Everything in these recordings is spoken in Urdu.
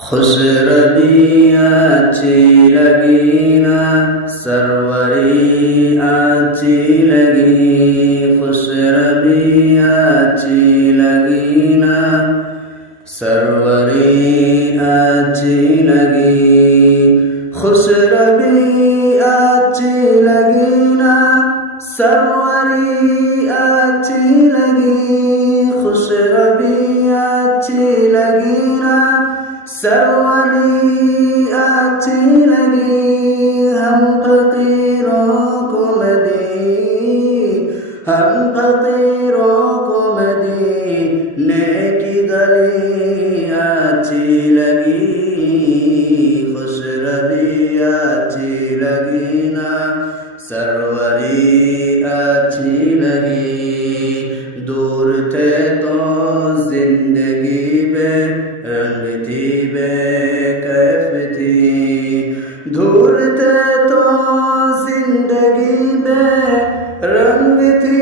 خوش ربی اچھی لگی نا سروری اچھی لگی، خوش ربی اچھی لگی نا سروری اچھی لگی، خوش ربی اچھی لگی نا سروری اچھی لگی، خوش ربی اچھی لگی نا سروری اچھی لگی، ہم فقیروں کو مدینے کی گلی اچھی لگی، خوش ربی اچھی لگی نا سروری اچھی لگی، دور تھے تو زندگی بے رنگ تھی بے کیف تھی، دور تھے تو زندگی بے رنگ تھی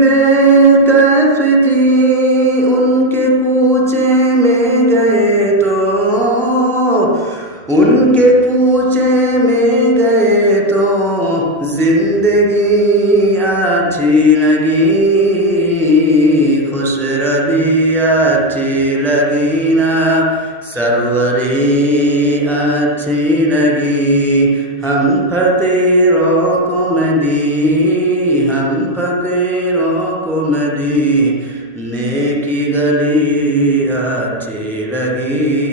بے کیف تھی، ان کے کوچے میں گئے تو زندگی اچھی لگی، خوش ربی اچھی لگی نا سروری اچھی لگی، ہم فقیروں کو مدینے کی گلی اچھی لگی۔